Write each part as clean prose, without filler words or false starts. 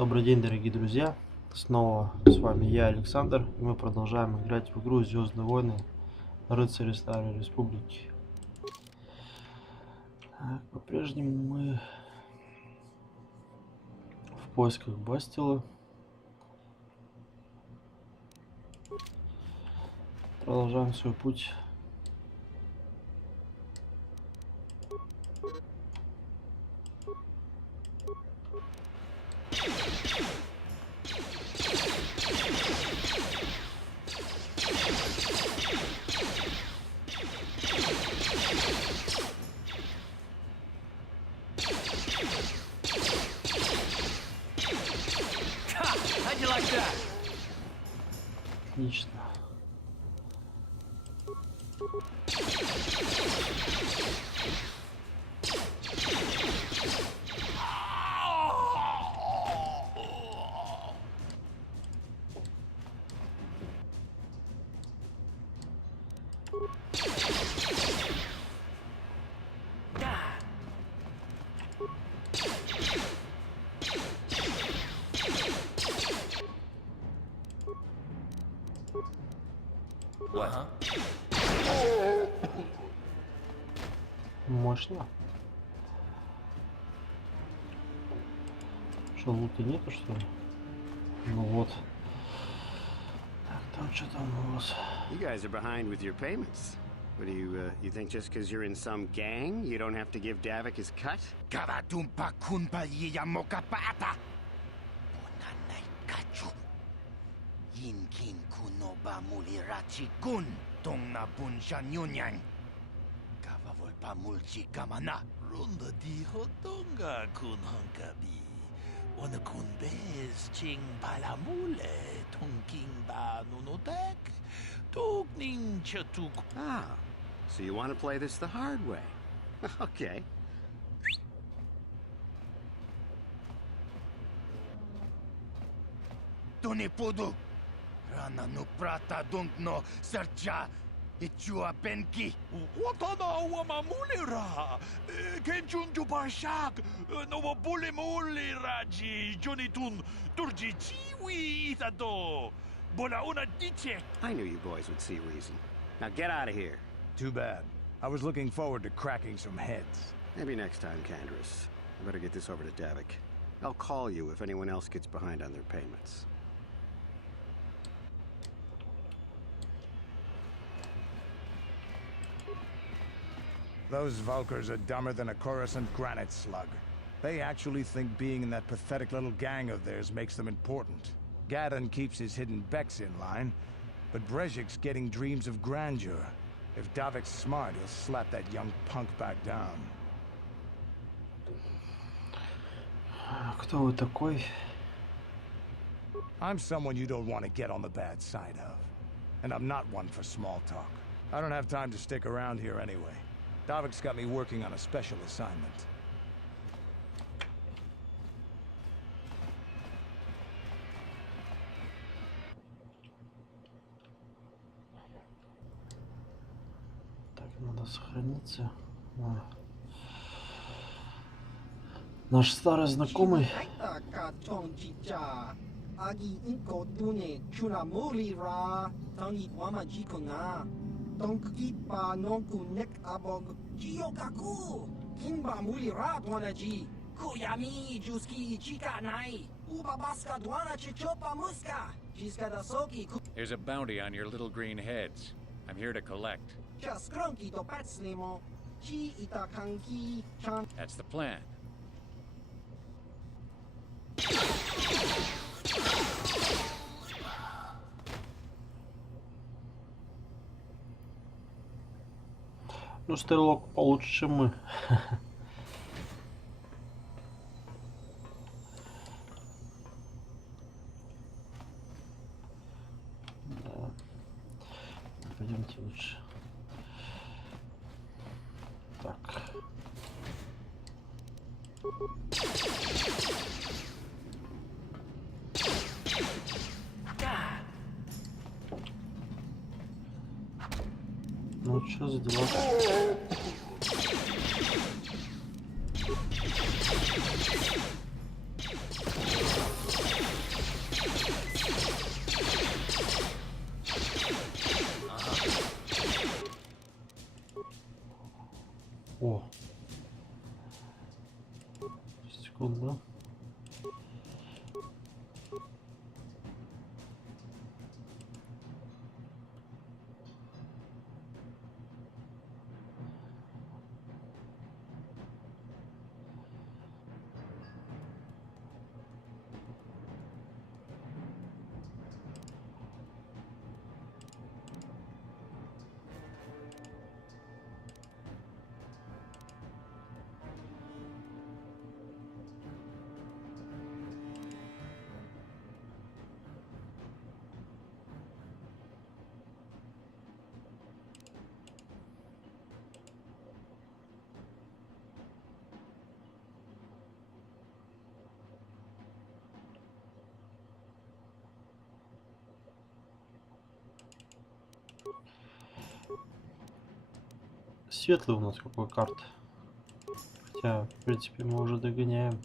Добрый день, дорогие друзья! Снова с вами я, Александр, и мы продолжаем играть в игру Звездные войны, Рыцари Старой Республики. Так, по-прежнему мы в поисках Бастила. Продолжаем свой путь. Отлично. Мощно. Что, лута нету, что ли? Ну вот. Так, там что там у вас? You guys are behind with your payments. What do you think just because you're in some gang, you don't have to give Davik his cut? Kavatumpa kunpa yiyamoka paata. Bonanay kachu. Yinkin kunoba mulirachi kun. Tongna bunshan yunyang. Kavavulpa mulchi kamana. Runda diho tonga kun hankabi. Wana kun bez ching palamule. Tongking ba nunotek. Tokning chatuk. Ah, so you want to play this the hard way. Okay. Tonipudu. Rana no prata dunkno sercha. Ichua penki. Watana wamamulira. Kenchunju barshak. No bulimuli raji. Jonitun. Turji chiwi itado. Bola una diche. I knew you boys would see reason. Now get out of here. Too bad. I was looking forward to cracking some heads. Maybe next time, Candrus. I better get this over to Davik. I'll call you if anyone else gets behind on their payments. Those Valkyrs are dumber than a Coruscant granite slug. They actually think being in that pathetic little gang of theirs makes them important. Gadon keeps his hidden Becks in line, but Brezhik's getting dreams of grandeur. If Davik's smart, he'll slap that young punk back down. Кто вы такой? I'm someone you don't want to get on the bad side of. And I'm not one for small talk. I don't have time to stick around here anyway. Davik's got me working on a special assignment. Так, надо сохраниться. Наш старый знакомый. There's a bounty on your little green heads. I'm here to collect. That's the plan. Ну, стрелок получше, чем мы. Да. Пойдемте лучше. Так. Ну, что за дела? Секунду. Светлый у нас какой карт. Хотя, в принципе, мы уже догоняем.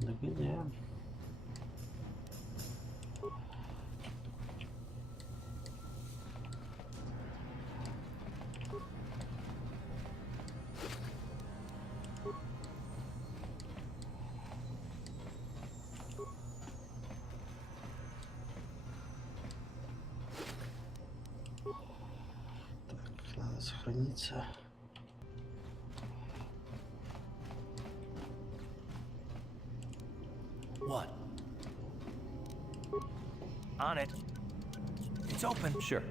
Догоняем. Так, надо сохраниться. What? On it. It's open. Sure.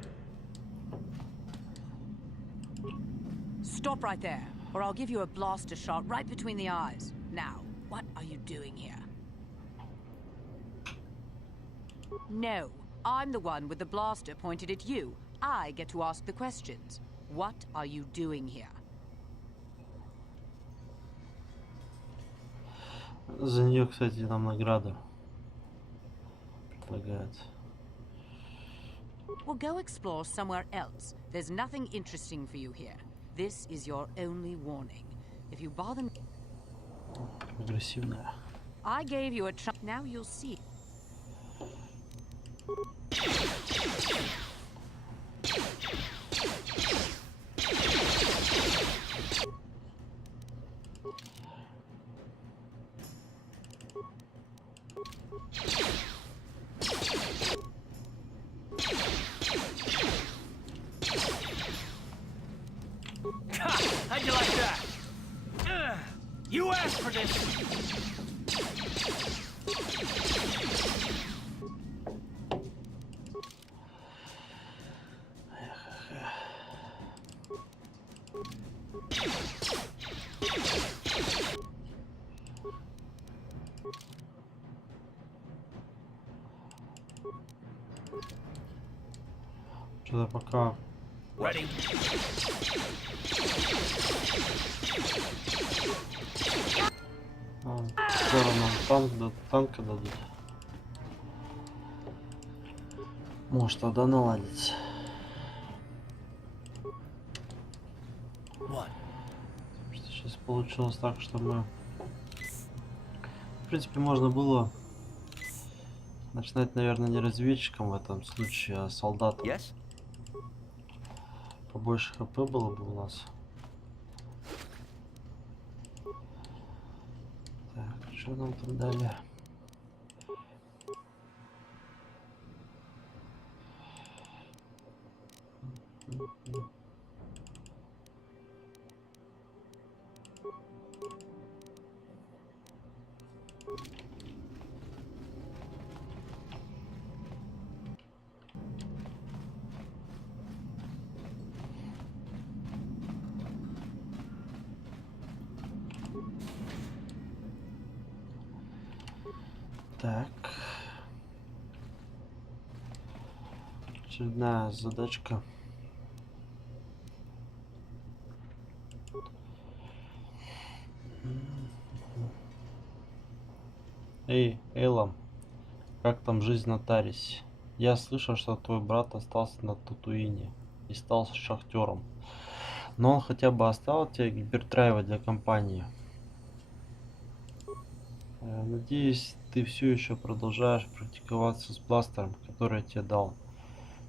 Stop right there, or I'll give you a blaster shot right between the eyes. Now, what are you doing here? No, I'm the one with the blaster pointed at you. I get to ask the questions. What are you doing here? За нее, кстати, нам награда предлагают. Well, go explore somewhere else. There's nothing interesting for you here. This is your only warning. If you bother me... Агрессивная. I gave you a chance. Now you'll see. How'd you like that? You asked for this. Что-то пока Ready? скоро нам танка дадут. Может, тогда наладится. What? Сейчас получилось так, что мы... В принципе, можно было начинать, наверное, не разведчиком в этом случае, а солдатом. Yes? Побольше хп было бы у нас. Так, что нам там дали? Так. Очередная задачка. Эй, Эйлам, как там жизнь на Тарисе? Я слышал, что твой брат остался на Татуине и стал шахтером. Но он хотя бы оставил тебе гипердрайва для компании. Надеюсь, ты все еще продолжаешь практиковаться с бластером, который я тебе дал.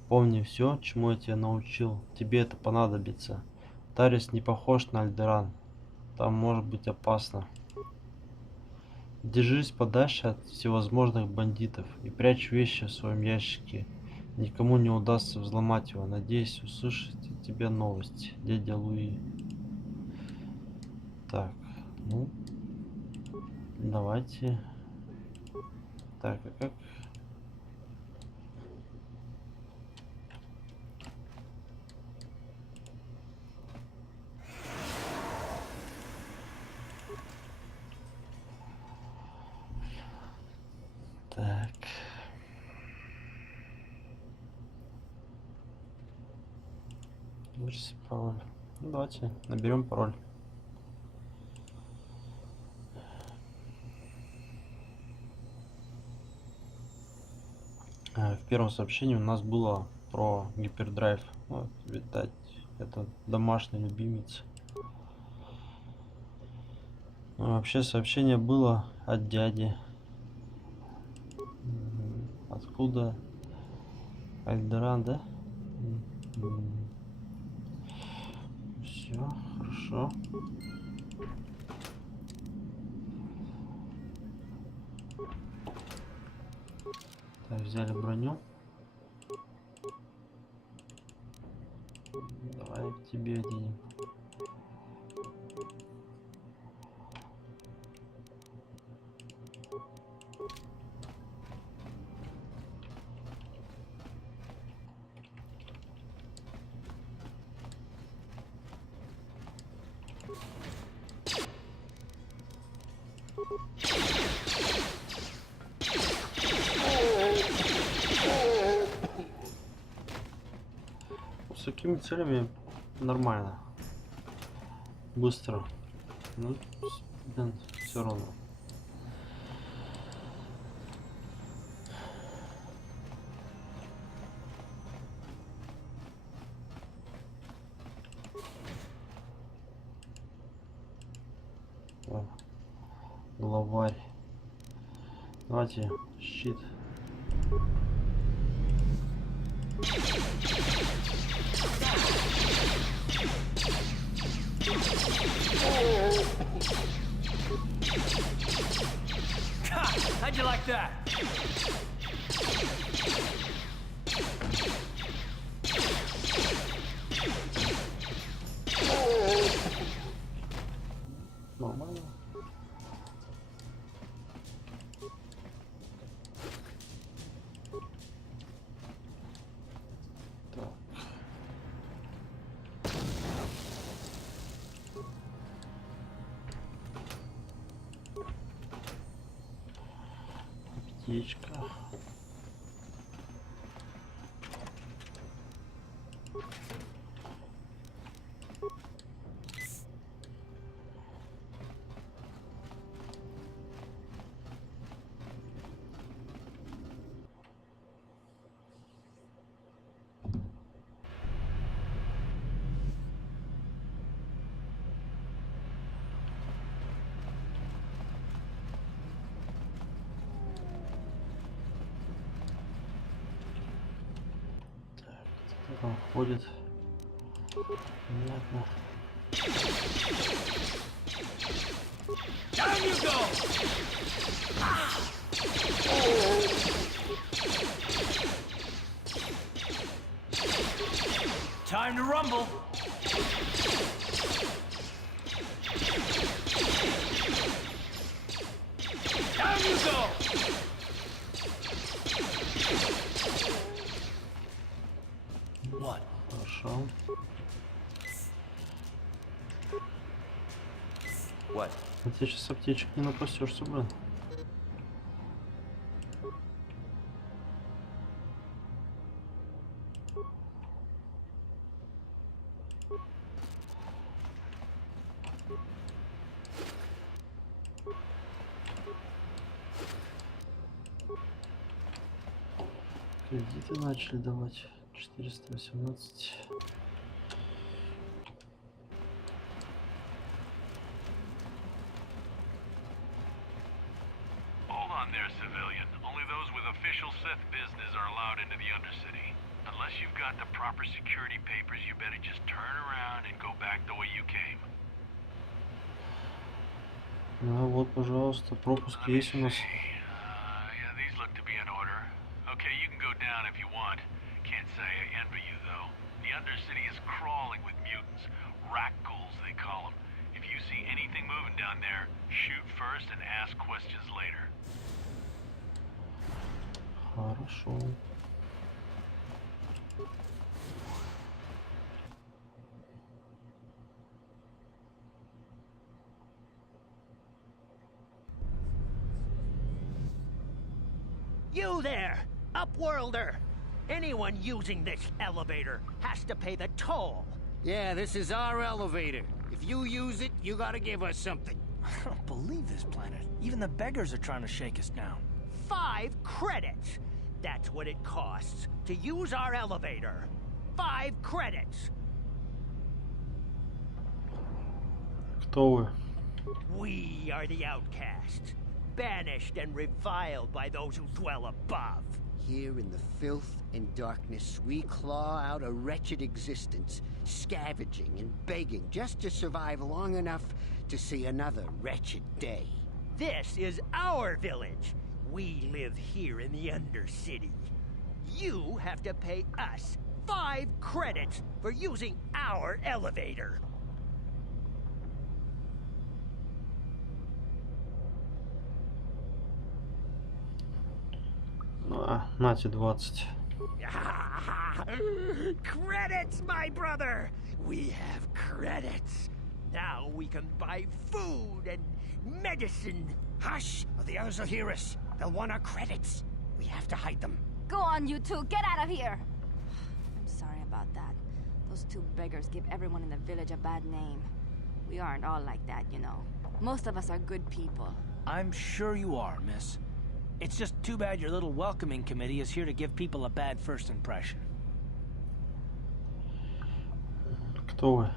Помни все, чему я тебя научил. Тебе это понадобится. Тарис не похож на Альдеран. Там может быть опасно. Держись подальше от всевозможных бандитов и прячь вещи в своем ящике. Никому не удастся взломать его. Надеюсь услышать от тебя новости, дядя Луи. Так, ну, давайте. Так, а как? Так. Вычисли пароль. Ну, давайте наберем пароль. В первом сообщении у нас было про гипердрайв. Вот, видать, это домашний любимец. Вообще сообщение было от дяди. Откуда? Альдеран, да? Все, хорошо. Так, взяли броню. Давай к тебе оденем. С такими целями нормально. Быстро. Ну, блин, все равно. О, главарь. Давайте щит. How'd you like that? Нормально. Так. Аптечка. Кто там ходит? Понятно. Down you go! Time to rumble. Down you go! What? Хорошо. What? А ты сейчас аптечек не напасешься, блин. Кредиты начали давать. 418. Hold on there, civilian. Only those with official Sith business are allowed into the Undercity. Unless you've got the proper security papers, you better just turn around and go back the way you came. Да, вот, пожалуйста, пропуск Let me есть у нас. see. Yeah, these look to be in order. Okay, you can go down if you want. Can't say I envy you, though. The Undercity is crawling with mutants. Rat ghouls, they call them. If you see anything moving down there, shoot first and ask questions later. Хорошо. You there, Upworlder! Anyone using this elevator has to pay the toll. Yeah, this is our elevator. If you use it, you gotta give us something. I don't believe this planet. Even the beggars are trying to shake us down. 5 credits! That's what it costs to use our elevator. 5 credits! Кто вы? We are the outcasts, banished and reviled by those who dwell above. Here in the filth and darkness, we claw out a wretched existence, scavenging and begging just to survive long enough to see another wretched day. This is our village. We live here in the Undercity. You have to pay us 5 credits for using our elevator. Нате 20. Credits, my brother! We have credits. Now we can buy food and medicine. Hush, or the others will hear us. They'll want our credits. We have to hide them. Go on, you two. Get out of here. I'm sorry about that. Those 2 beggars give everyone in the village a bad name. We aren't all like that, you know. Most of us are good people. I'm sure you are, miss. It's just too bad your little welcoming committee is here to give people a bad first impression. Кто вы?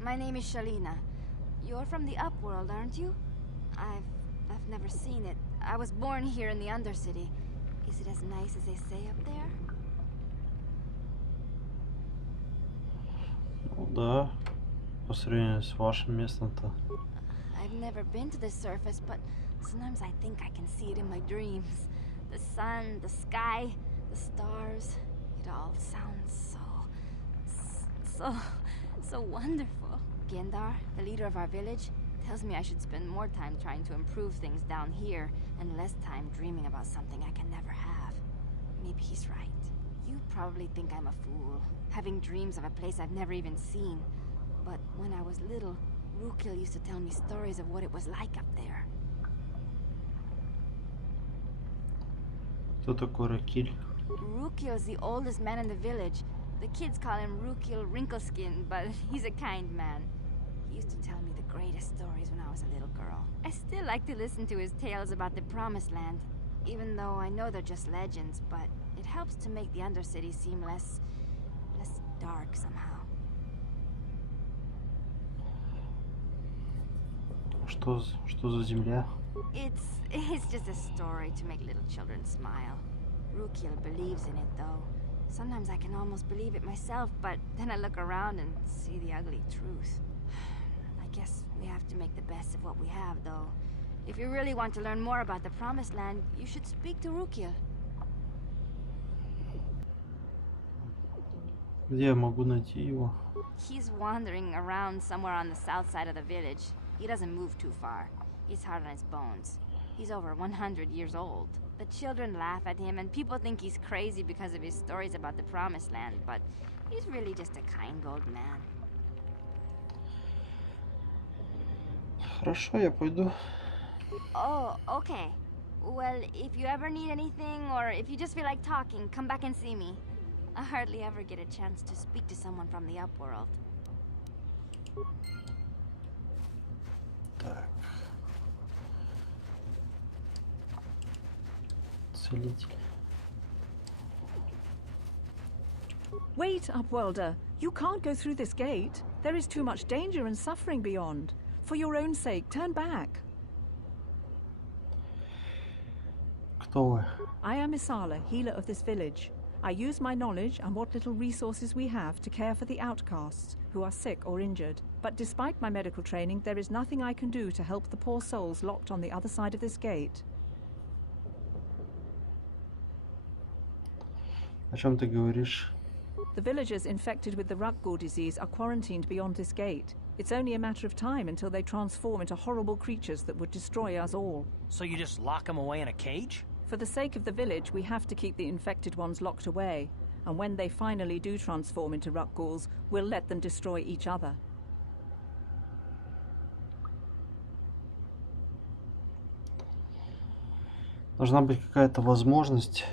My name is Shalina. You're from the Upworld, aren't you? I've never seen it. I was born here in the Undercity. Is it as nice as they say up there? Ну да, по сравнению с вашим местом-то. I've never been to the surface, but sometimes I think I can see it in my dreams. The sun, the sky, the stars. It all sounds so wonderful. Gendar, the leader of our village, tells me I should spend more time trying to improve things down here and less time dreaming about something I can never have. Maybe he's right. You probably think I'm a fool, having dreams of a place I've never even seen. But when I was little, Rukil used to tell me stories of what it was like up there. Кто такой Ракиль? Rukil's the oldest man in the village. The kids call him Rukil Wrinkleskin, but he's a kind man. He used to tell me the greatest stories when I was a little girl. I still like to listen to his tales about the Promised Land, even though I know they're just legends, but it helps to make the Undercity seem less dark somehow. Что за земля? It's just a story to make little children smile. Rukil believes in it, though. Sometimes I can almost believe it myself, but then I look around and see the ugly truth. I guess we have to make the best of what we have, though. If you really want to learn more about the Promised Land, you should speak to Rukil. Где я могу найти его? He's wandering around somewhere on the south side of the village. He doesn't move too far. He's hard on his bones. He's over 100 years old. The children laugh at him, and people think he's crazy because of his stories about the Promised Land, but he's really just a kind old man. Хорошо, я пойду. Oh, okay. Well, if you ever need anything, or if you just feel like talking, come back and see me. I hardly ever get a chance to speak to someone from the Upworld. Так. Целитель. Wait, Upworlder. You can't go through this gate. There is too much danger and suffering beyond. For your own sake, turn back. Кто вы? I am Isala, healer of this village. I use my knowledge and what little resources we have to care for the outcasts who are sick or injured. But despite my medical training, there is nothing I can do to help the poor souls locked on the other side of this gate. О чем ты говоришь? The villagers infected with the Rukgul disease are quarantined beyond this gate. It's only a matter of time until they transform into horrible creatures that would destroy us all. So you just lock them away in a cage? For the sake of the village, we have to keep the infected ones locked away. And when they finally do transform into Rukguls, we'll let them destroy each other. Должна быть какая-то возможность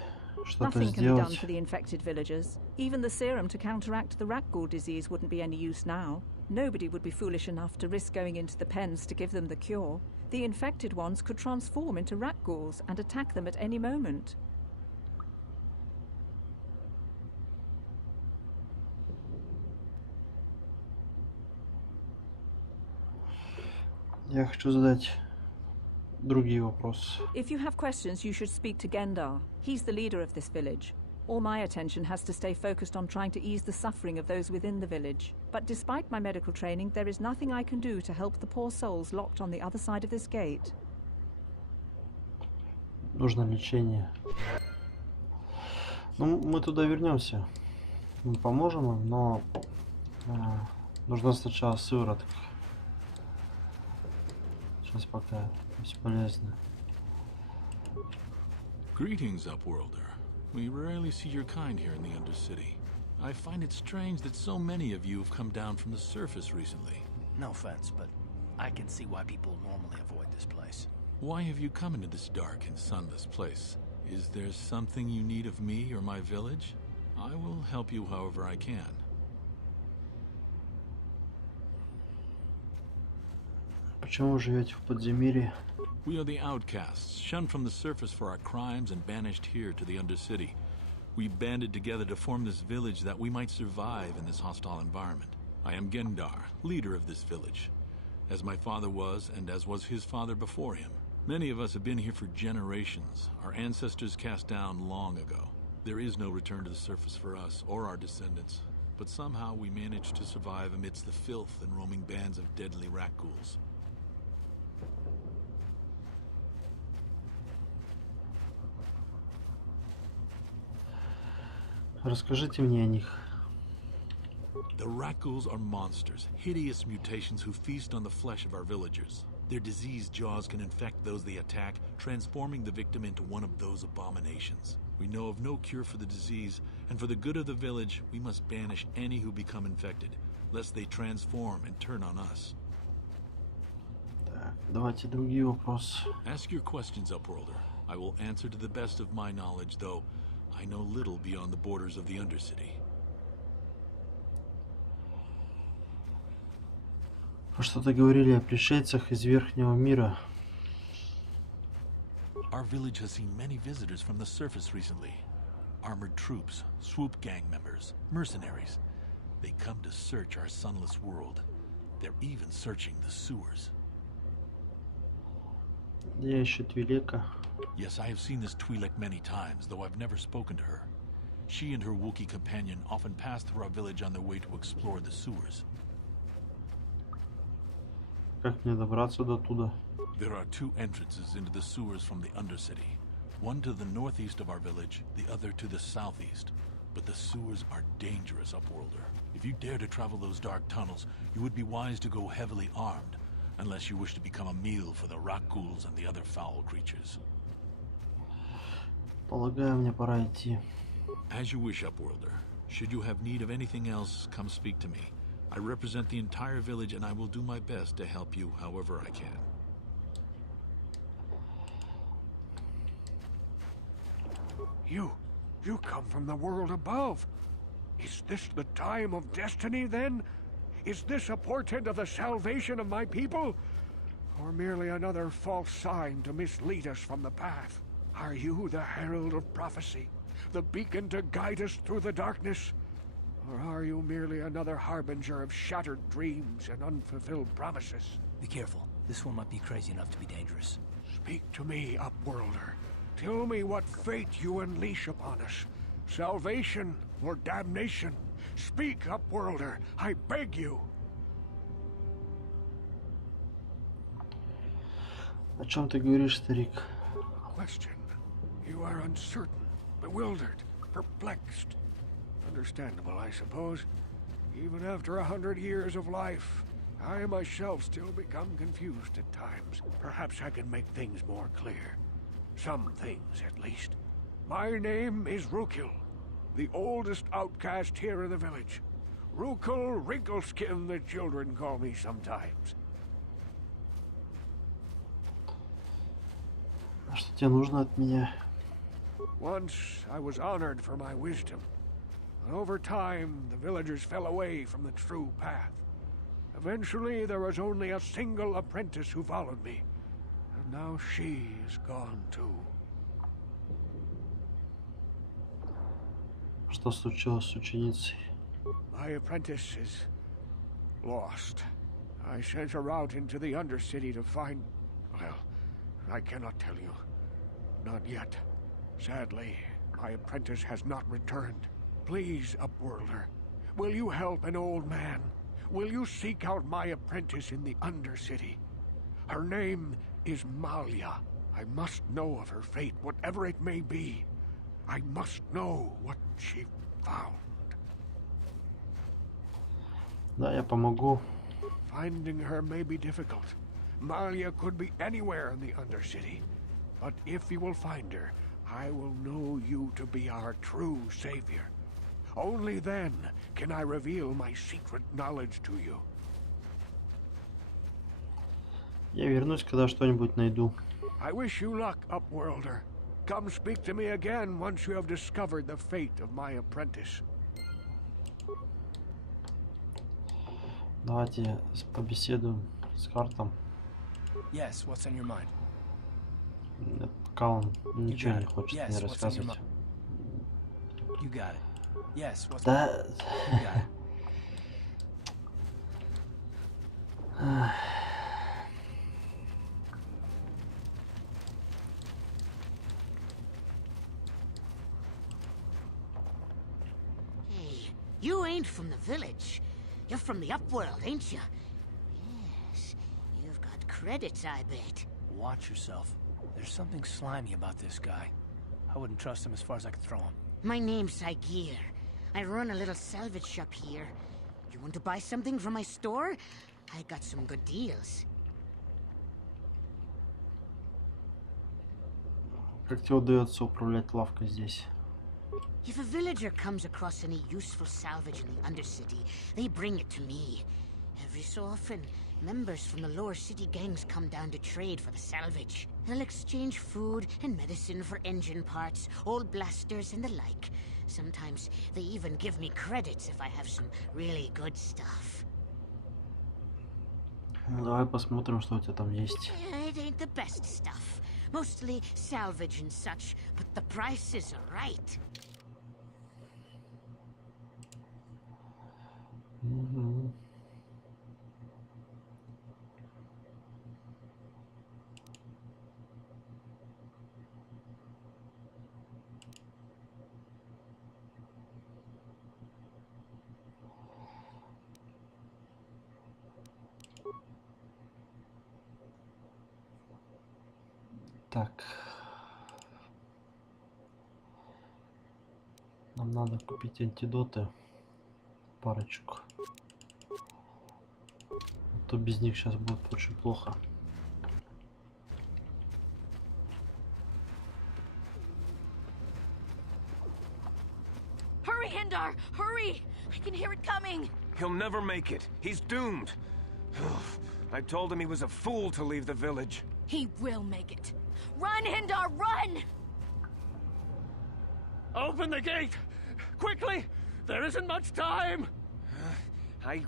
что-то Nothing can be done сделать. for the infected villagers. Even the serum to counteract the Rukgul disease wouldn't be any use now. Nobody would be foolish enough to risk going into the pens to give them the cure. The infected ones could transform into Rukguls and attack them at any moment. Я хочу задать другие вопросы. If you have questions, you should speak to Gendar. He's the leader of this village. All my attention has to stay focused on trying to ease the suffering of those within the village. But despite my medical training, there is nothing I can do to help the poor souls locked on the other side of this gate. Нужно лечение. Ну, мы туда вернемся. Мы поможем им, но нужна сначала сыворотка. Сейчас пока бесполезно. Greetings, Upworlder. We rarely see your kind here in the Undercity. I find it strange that so many of you have come down from the surface recently. No offense, but I can see why people normally avoid this place. Why have you come into this dark and sunless place? Is there something you need of me or my village? I will help you however I can. Почему вы живете в подземелье? We are the outcasts, shunned from the surface for our crimes and banished here to the Undercity. We banded together to form this village that we might survive in this hostile environment. I am Gendar, leader of this village, as my father was and as was his father before him. Many of us have been here for generations, our ancestors cast down long ago. There is no return to the surface for us or our descendants, but somehow we managed to survive amidst the filth and roaming bands of deadly Rukguls. Расскажите мне о них. The Rukguls are monsters, hideous mutations who feast on the flesh of our villagers. Their diseased jaws can infect those they attack, transforming the victim into one of those abominations. We know of no cure for the disease, and for the good of the village, we must banish any who become infected, lest they transform and turn on us. Так, давайте другие вопросы. Ask your questions, Upworlder. I will answer to the best of my knowledge, though I know little beyond the borders of the Undercity. Вы что-то говорили о пришельцах из Верхнего мира. Our village has seen many visitors from the surface recently. Armored troops, swoop gang members, mercenaries. They come to search our sunless world. They're even searching the sewers. Я ищу Твилека. Yes, I have seen this Twi'lek many times, though I've never spoken to her. She and her Wookiee companion often pass through our village on their way to explore the sewers. Как мне добраться до туда? There are two entrances into the sewers from the Undercity. One to the northeast of our village, the other to the southeast. But the sewers are dangerous, Upworlder. If you dare to travel those dark tunnels, you would be wise to go heavily armed, unless you wish to become a meal for the Rukguls and the other foul creatures. Полагаю, мне пора идти. As you wish, Upworlder. Should you have need of anything else, come speak to me. I represent the entire village, and I will do my best to help you however I can. You come from the world above. Is this the time of destiny, then? Is this a portent of the salvation of my people? Or merely another false sign to mislead us from the path? Are you the herald of prophecy? The beacon to guide us through the darkness? Or are you merely another harbinger of shattered dreams and unfulfilled promises? Be careful. This one might be crazy enough to be dangerous. Speak to me, Upworlder. Tell me what fate you unleash upon us, Salvation or damnation? Speak, Upworlder, I beg you. О чем ты говоришь, старик? Question. You are uncertain, bewildered, perplexed. Understandable, I suppose. Even after 100 years of life, I myself still become confused at times. Perhaps I can make things more clear. Some things, at least. My name is Rukil, the oldest outcast here in the village. Rukil Wrinkleskin, the children call me sometimes. А что тебе нужно от меня? Once I was honored for my wisdom. But over time, the villagers fell away from the true path. Eventually, there was only a single apprentice who followed me. And now she is gone too. Что случилось с ученицей? My apprentice is lost. I sent her out into the Undercity to find... Well, I cannot tell you. Not yet. Sadly, my apprentice has not returned. Please, Upworlder, will you help an old man? Will you seek out my apprentice in the Undercity? Her name is Malia. I must know of her fate, whatever it may be. I must know what she found. Да, я помогу. Finding her may be difficult. Malia could be anywhere in the Undercity. But if you will find her, I will know you to be our true savior. Only then can I reveal my secret knowledge to you. Я вернусь, когда что-нибудь найду. I wish you luck, Upworlder. Come speak to me again once you have discovered the fate of my apprentice. Давайте побеседуем с Хартом. Yes, what's on your mind? Пока он ничего не хочет мне рассказывать. You got it. Yes, what's Да. You got it. Hey, you ain't from the village. You're from the Upworld, ain't you? Yes, you've got credits, I bet. Watch yourself. There's something slimy about this guy. I wouldn't trust him as far as I could throw him. My name's Saigir. I run a little salvage shop here. You want to buy something from my store? I got some good deals. Как тебе удается управлять лавкой здесь? If a villager comes across any useful salvage in the Undercity, they bring it to me. Every so often, members from the lower city gangs come down to trade for the salvage. They'll exchange food and medicine for engine parts, old blasters and the like. Sometimes they even give me credits if I have some really good stuff. Ну, давай посмотрим, что у тебя там есть. It ain't the best stuff. Mostly salvage and such, but the prices are right. Угу. Так. Нам надо купить антидоты. Парочку. А то без них сейчас будет очень плохо. Hurry, Hindar! Hurry! I can hear it coming! He'll never make it. He's doomed. I told him he was a fool to leave the village. He will make it. Run, Hindar, run! Open the gate! Quickly! There isn't much time! I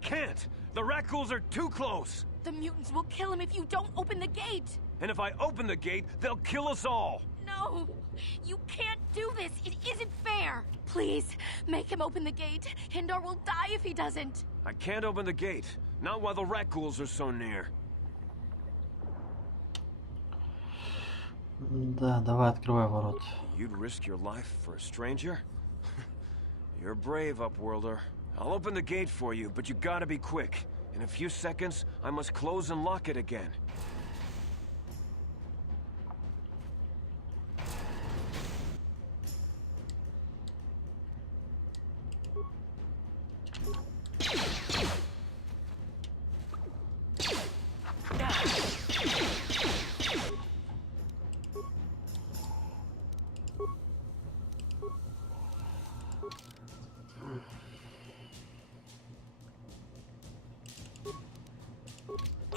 can't. The Rackles are too close. The mutants will kill him if you don't open the gate! And if I open the gate, they'll kill us all. No! You can't do this! It isn't fair! Please, make him open the gate. Hindar will die if he doesn't. I can't open the gate. Not while the Rackles are so near. Да, давай открывай ворот. You'd risk your life for a stranger? You're brave, Upworlder. I'll open the gate for you, but you gotta be quick. In a few seconds, I must close and lock it again.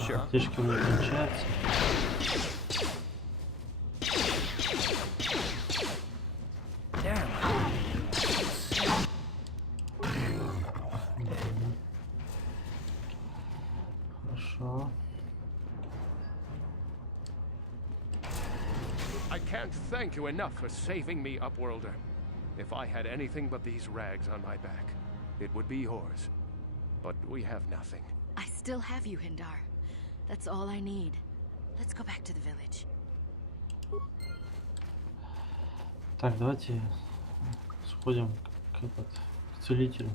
Аптечки у меня кончаются. Хорошо. I can't thank you enough for saving me, Upworlder. If I had anything but these rags on my back, it would be yours. But we have nothing. I still have you, Hindar. That's all I need. Let's go back to the village. Так, давайте сходим к целителю.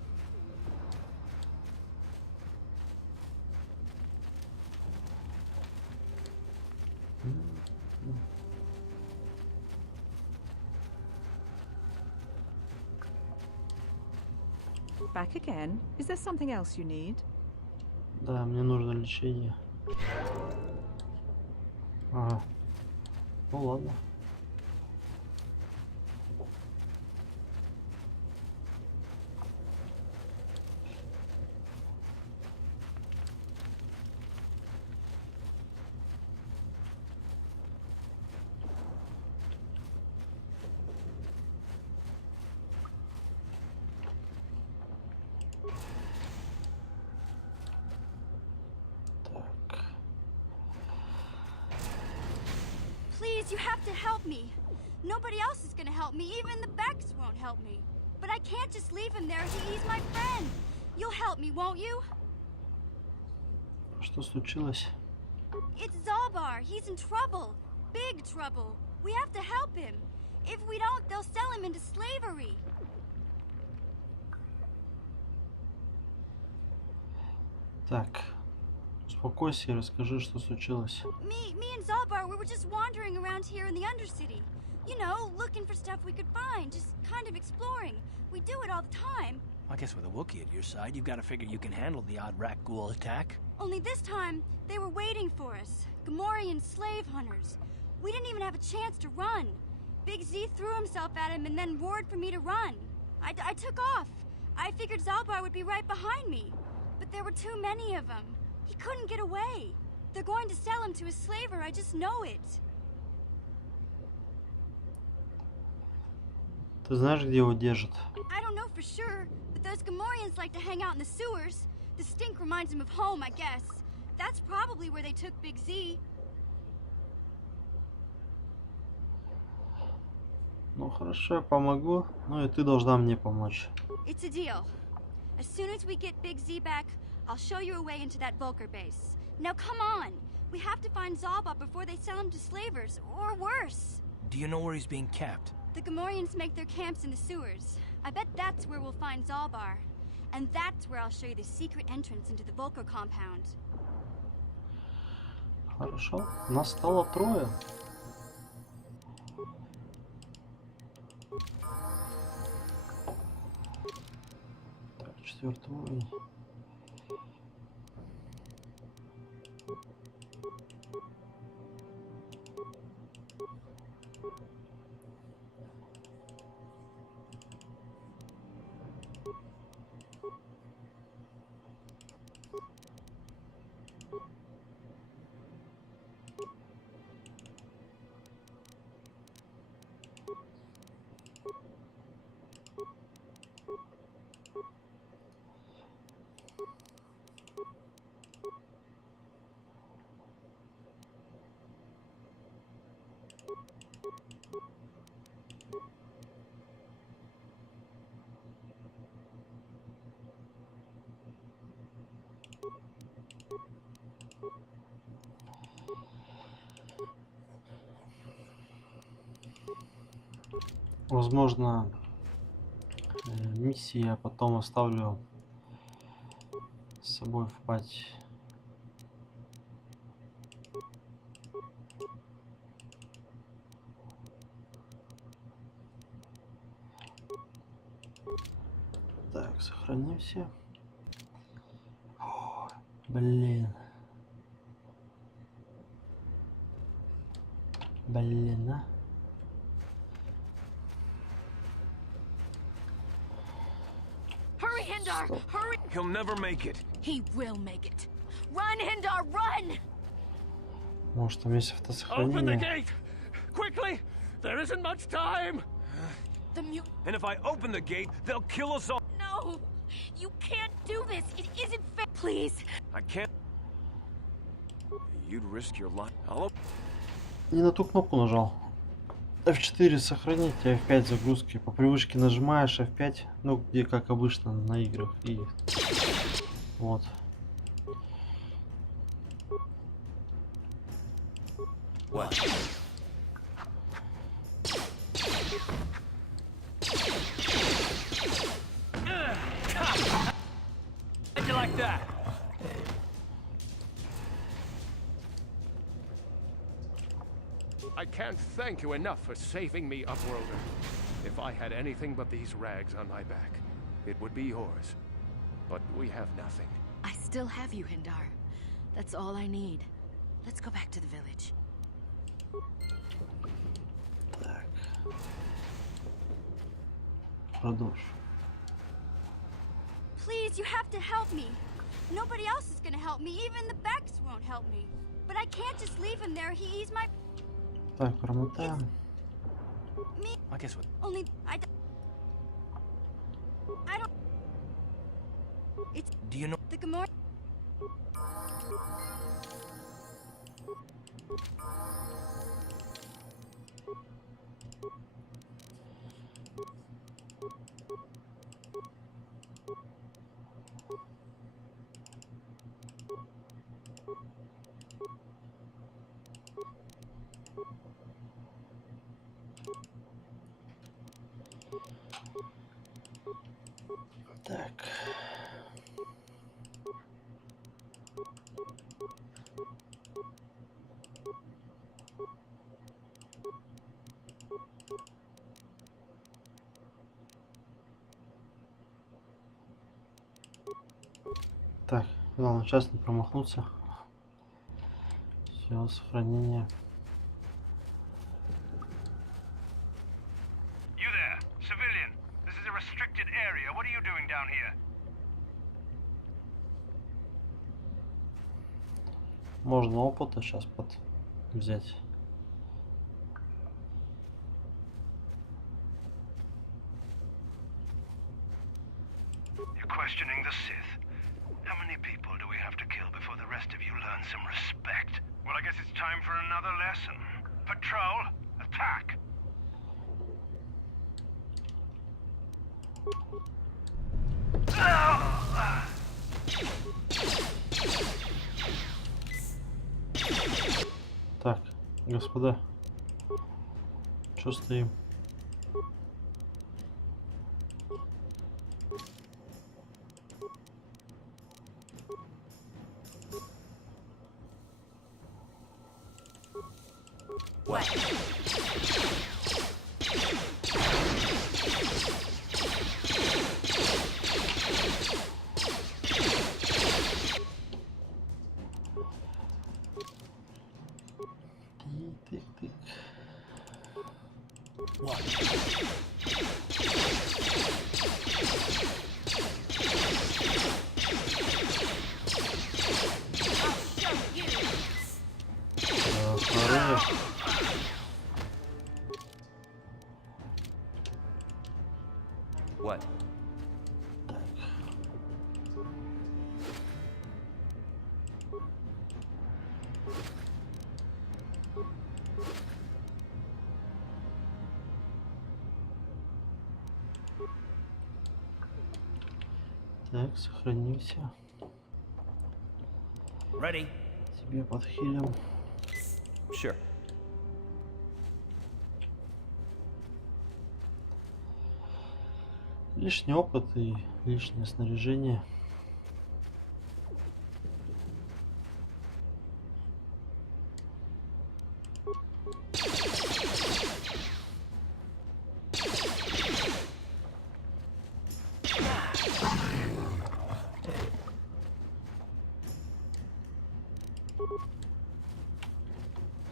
Back again? Is there something else you need? Да, мне нужно лечение. Ага. Ну ладно. Please, you have to help me. Nobody else is gonna help me. Even the Becks won't help me. But I can't just leave him there. He's my friend. You'll help me, won't you? Что случилось? It's Zalbar. He's in trouble. Big trouble. We have to help him. If we don't, they'll sell him into slavery. Так, успокойся и расскажи, что случилось. Me and Zalbar, we were just wandering around here in the Undercity. You know, looking for stuff we could find, just kind of exploring. We do it all the time. I guess with a Wookiee at your side, you've got to figure you can handle the odd rat ghoul attack. Only this time, they were waiting for us. Gamorrean slave hunters. We didn't even have a chance to run. Big Z threw himself at him and then roared for me to run. I took off. I figured Zalbar would be right behind me. But there were too many of them. He couldn't get away. They're going to sell him to a slaver, I just know it. Ты знаешь, где его держат? I don't know for sure, but those Gamorreans like to hang out in the sewers. The stink reminds him of home, I guess. That's probably where they took Big Z. Ну хорошо, я помогу, ну и ты должна мне помочь. It's a deal. As soon as we get Big Z back, I'll show you a way into that Vulcar base. Now come on! We have to find Zalbot before they sell him to slavers, or worse. Do you know where he's being kept? The Gamorreans make their camps in the sewers. I bet that's where we'll find Zalbar. And that's where I'll show you the secret entrance into the Vulcar compound. Хорошо, нас стало трое. Так, 4-й уровень. Возможно, миссии я потом оставлю с собой в пати. Так, сохранимся. О, блин. Блин, а. Hurry, Hindar! Hurry! He'll never make it. He will make it. Run, Hindar, run! Может, там есть Open the автосохранение? gate! Quickly! There isn't much time! The mute. And if I open the gate, they'll kill us all. No! You can't do this! It isn't fair! Please! I can't. You'd risk your life. Не на ту кнопку нажал. F4 сохранить, F5 загрузки. По привычке нажимаешь F5, ну где как обычно на играх, и вот. What? How'd you like that? I can't thank you enough for saving me, Upworlder. If I had anything but these rags on my back, it would be yours. But we have nothing. I still have you, Hindar. That's all I need. Let's go back to the village. Так. Продолжим. Please, you have to help me. Nobody else is gonna help me. Even the Becks won't help me. But I can't just leave him there. He's my... Так, промотаем. Me. I guess what? Only... I don't... It's... Do you know? The Gamor... Так. Так, главное сейчас не промахнуться. Все, сохранение. You there, civilian. This is a restricted area. What are you doing down here? Можно опыта сейчас взять. You're questioning the Sith. How many people do we have to kill before the rest of you learn some respect? Well, I guess it's time for another lesson. Patrol, attack! Так, господа, что стоим? Тык-тык-тык. Хорош. What? Так, сохранимся. Ready? Тебе подхилим. Sure. Лишний опыт и лишнее снаряжение.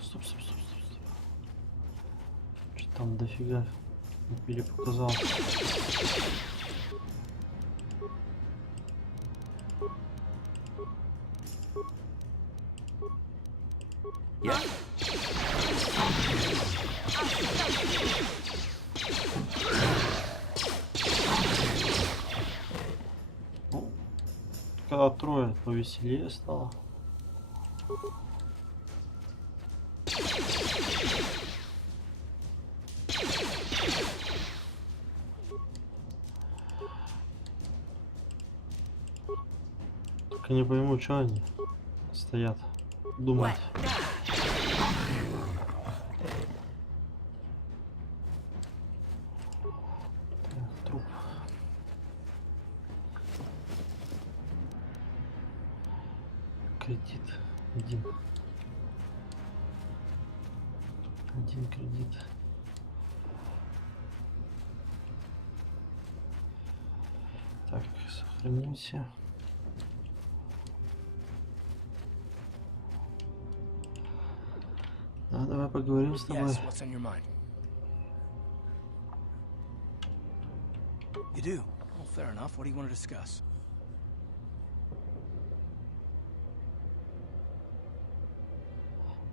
Стоп. Что там дофига перепоказал. Ну, когда трое, повеселее стало. Только не пойму, что они стоят, думают. Так, труп. Кредит. Один кредит. Так, сохранимся. Да, давай поговорим с тобой. Yes, what's on your mind? You do? Well, fair enough. What do you want to discuss?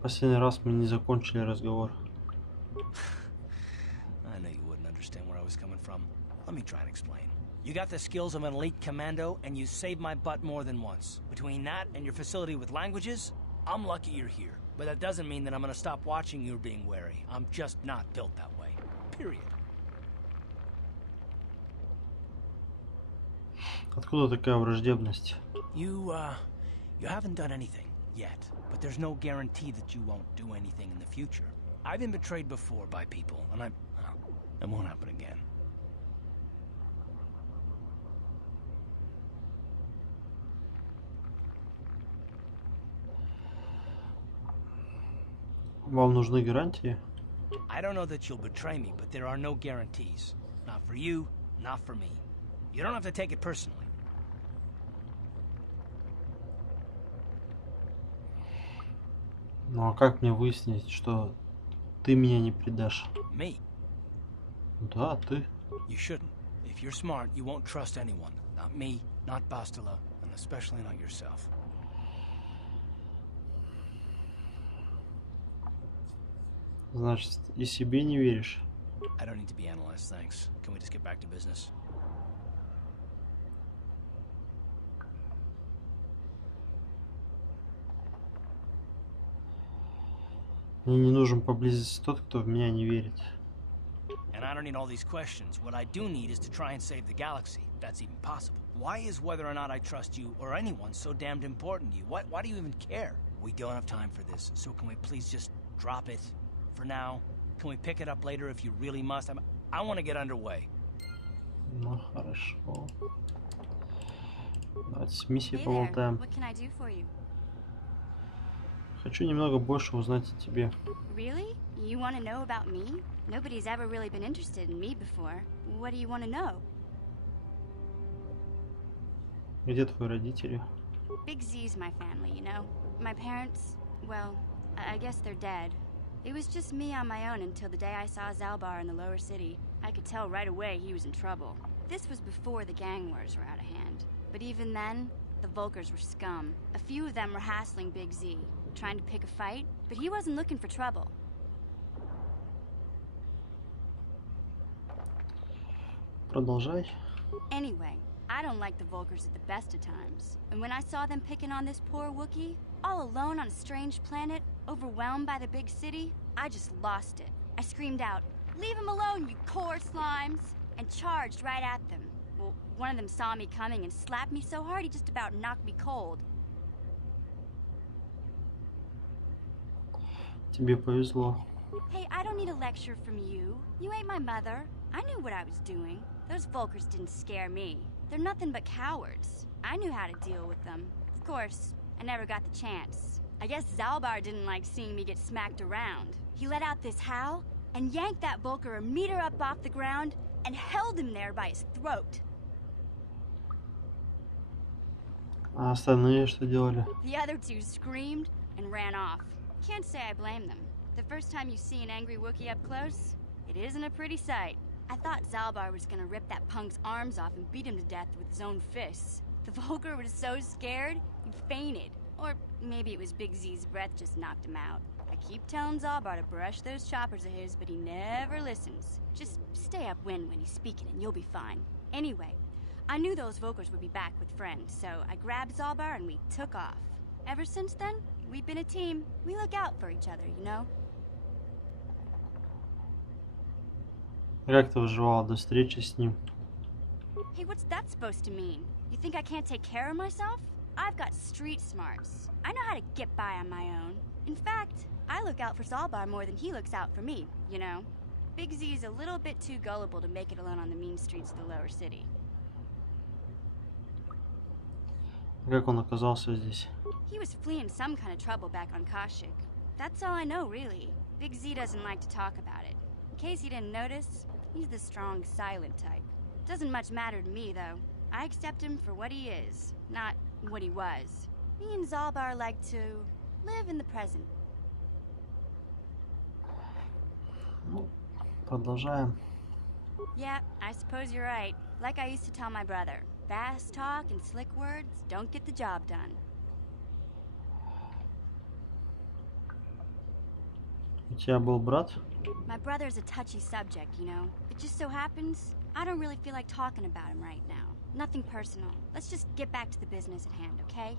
Последний раз мы не закончили разговор. I know you wouldn't understand where I was coming from. Let me try and explain. You got the skills of an elite commando, and you saved my butt more than once. Between that and your facility with languages, I'm lucky you're here. But that doesn't mean that I'm gonna stop watching you or being wary. I'm just not built that way. Period. Откуда такая враждебность? You haven't done anything yet, but there's no guarantee that you won't do anything in the future. I've been betrayed before by people, and it won't happen again. Вам нужны гарантии? I don't know that you'll betray me, but there are no guarantees. Not for you, not for me. You don't have to take it personally. Ну а как мне выяснить, что ты меня не предашь? Me? Да, ты. You shouldn't. If you're smart, you won't trust anyone. Not me, not Bastila, and especially not yourself. Значит, и себе не веришь? I don't need to be analyzed, thanks. Can we just get back to business? Мне не нужен поблизости тот, кто в меня не верит. And I don't need all these questions. What I do need is to try and save the galaxy, if that's even possible. Why is whether or not I trust you or anyone so damned important to you? Why do you even care? We don't have time for this, so can we please just drop it for now? Can we pick it up later if you really must? I want to get underway. Ну, хорошо. Давайте с миссией Hey there. поболтаем. What can I do for you? Хочу немного больше узнать о тебе. Really? You want to know about me? Nobody's ever really been interested in me before. What do you want to know? Где твои родители? Big Z's my family, you know? My parents, well, I guess they're dead. It was just me on my own until the day I saw Zalbar in the lower city. I could tell right away he was in trouble. This was before the gang wars were out of hand. But even then, the Volkers were scum. A few of them were hassling Big Z, trying to pick a fight, but he wasn't looking for trouble. Продолжай. Anyway, I don't like the Volkers at the best of times. And when I saw them picking on this poor Wookiee, all alone on a strange planet, overwhelmed by the big city, I just lost it. I screamed out, "Leave him alone, you core slimes!" and charged right at them. Well, one of them saw me coming and slapped me so hard he just about knocked me cold. Тебе повезло. Hey, I don't need a lecture from you. You ain't my mother. I knew what I was doing. Those Volkers didn't scare me. They're nothing but cowards. I knew how to deal with them. Of course, I never got the chance. I guess Zalbar didn't like seeing me get smacked around. He let out this howl and yanked that Volker a meter up off the ground and held him there by his throat. А остальные что делали? The other two screamed and ran off. Can't say I blame them. The first time you see an angry Wookiee up close, it isn't a pretty sight. I thought Zalbar was gonna rip that punk's arms off and beat him to death with his own fists. The Volker was so scared, he fainted. Or maybe it was Big Z's breath just knocked him out. I keep telling Zalbar to brush those choppers of his, but he never listens. Just stay upwind when he's speaking and you'll be fine. Anyway, I knew those Volkers would be back with friends, so I grabbed Zalbar and we took off. Ever since then, we've been a team. We look out for each other, you know? Как ты выживала до встречи с ним? Hey, what's that supposed to mean? You think I can't take care of myself? I've got street smarts. I know how to get by on my own. In fact, I look out for Zalbar more than he looks out for me, you know? Big Z's a little bit too gullible to make it alone on the mean streets of the lower city. Как он оказался здесь? He was fleeing some kind of trouble back on Kashyyyk. That's all I know, really. Big Z doesn't like to talk about it. In case you didn't notice, he's the strong, silent type. Doesn't much matter to me, though. I accept him for what he is, not what he was. Me and Zalbar like to live in the present. Продолжаем. Yeah, I suppose you're right. Like I used to tell my brother, fast talk and slick words don't get the job done. У тебя был брат? My brother's a touchy subject, you know. It just so happens, I don't really feel like talking about him right now. Nothing personal. Let's just get back to the business at hand, okay?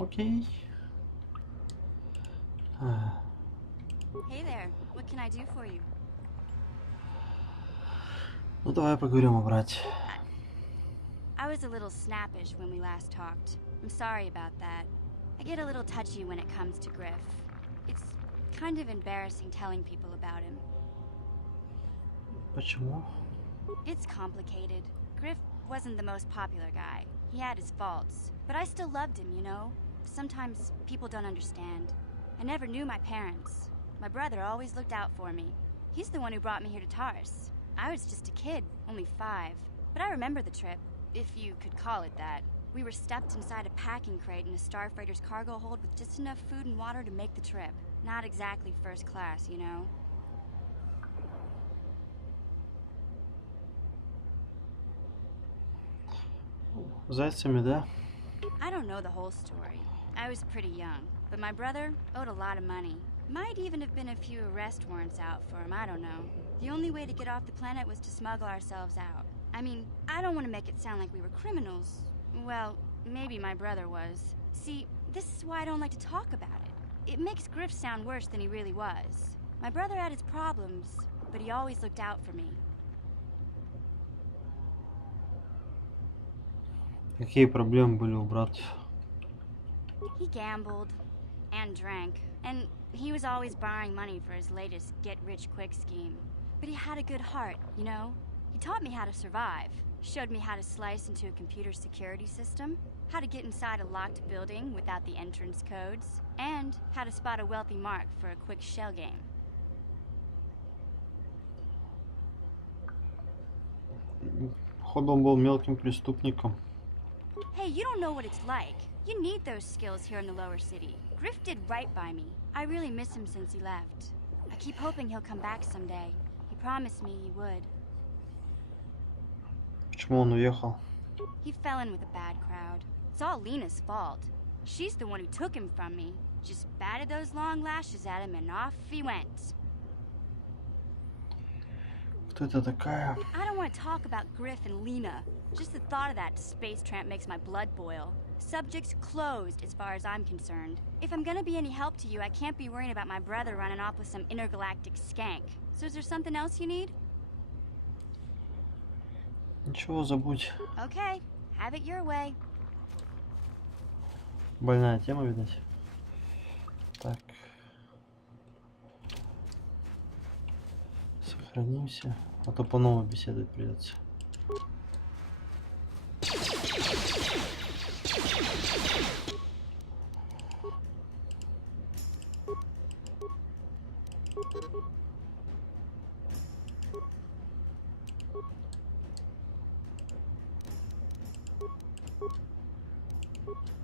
Окей. Hey there, what can I do for you? Ну давай поговорим о брате. I was a little snappish when we last talked. I'm sorry about that. I get a little touchy when it comes to Griff. It's kind of embarrassing telling people about him. Почему? It's complicated. Griff wasn't the most popular guy. He had his faults. But I still loved him, you know? Sometimes people don't understand. I never knew my parents. My brother always looked out for me. He's the one who brought me here to Taurus. I was just a kid, only 5. But I remember the trip, if you could call it that. We were stuffed inside a packing crate in a starfreighter's cargo hold with just enough food and water to make the trip. Not exactly first class, you know? Зайцами, да? I don't know the whole story. I was pretty young, but my brother owed a lot of money. Might even have been a few arrest warrants out for him, I don't know. The only way to get off the planet was to smuggle ourselves out. I mean, I don't want to make it sound like we were criminals. Well, maybe my brother was. See, this is why I don't like to talk about it. It makes Griff sound worse than he really was. My brother had his problems, but he always looked out for me. Какие проблемы были у брата? He gambled and drank, and he was always borrowing money for his latest get-rich-quick scheme. But he had a good heart, you know? He taught me how to survive, showed me how to slice into a computer security system, how to get inside a locked building without the entrance codes, and how to spot a wealthy mark for a quick shell game. Походу он был мелким преступником. Hey, you don't know what it's like. You need those skills here in the lower city. Griff did right by me. I really miss him since he left. I keep hoping he'll come back someday. He promised me he would. Почему он уехал? He fell in with a bad crowd. It's all Lena's fault. She's the one who took him from me. Just batted those long lashes at him and off he went. Кто это такая? I don't want to talk about Griff and Lena. Just the thought of that space tramp makes my blood boil. Subject's closed as far as I'm concerned. If I'm gonna be any help to you, I can't be worrying about my brother running off with some intergalactic skank. So is there something else you need? Ничего, забудь. Okay, have it your way. Больная тема, видать. Так. Сохранимся. А то по новой беседовать придется.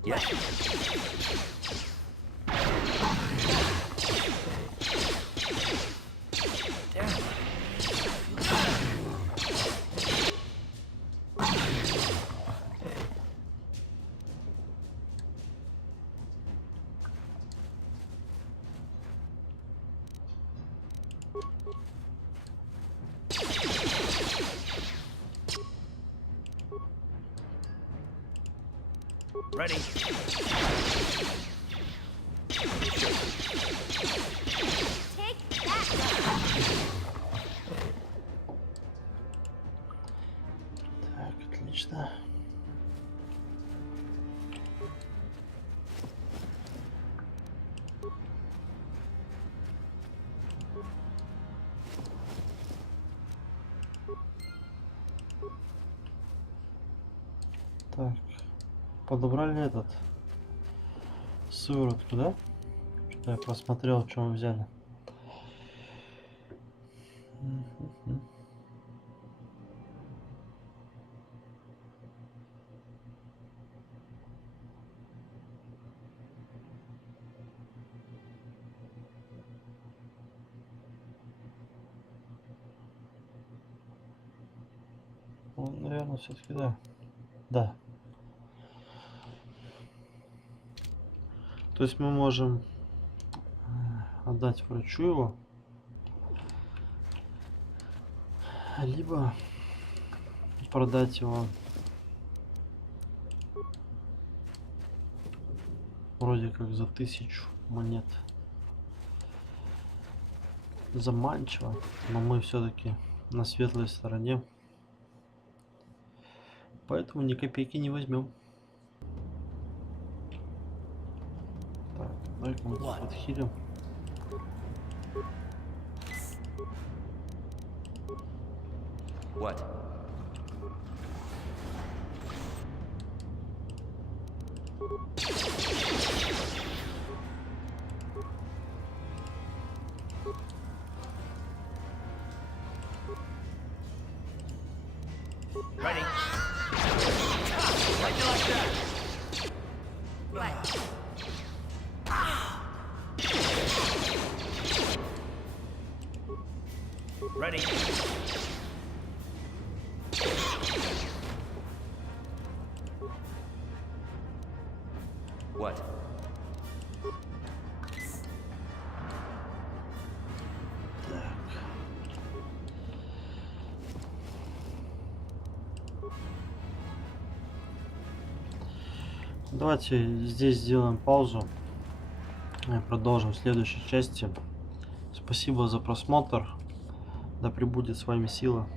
Yeah. Ready. Take that. Так, отлично. Так, подобрали этот сыворотку, да? Что я просмотрел, что мы взяли. Ну, наверное, все-таки да. Да. То есть мы можем отдать врачу его, либо продать его вроде как за 1000 монет. Заманчиво, но мы все-таки на светлой стороне, поэтому ни копейки не возьмем. Так, давай-ка мы тут подхилим. What? Ready. Like you like that. Ready. What? Давайте здесь сделаем паузу и продолжим в следующей части. Спасибо за просмотр. Да пребудет с вами сила.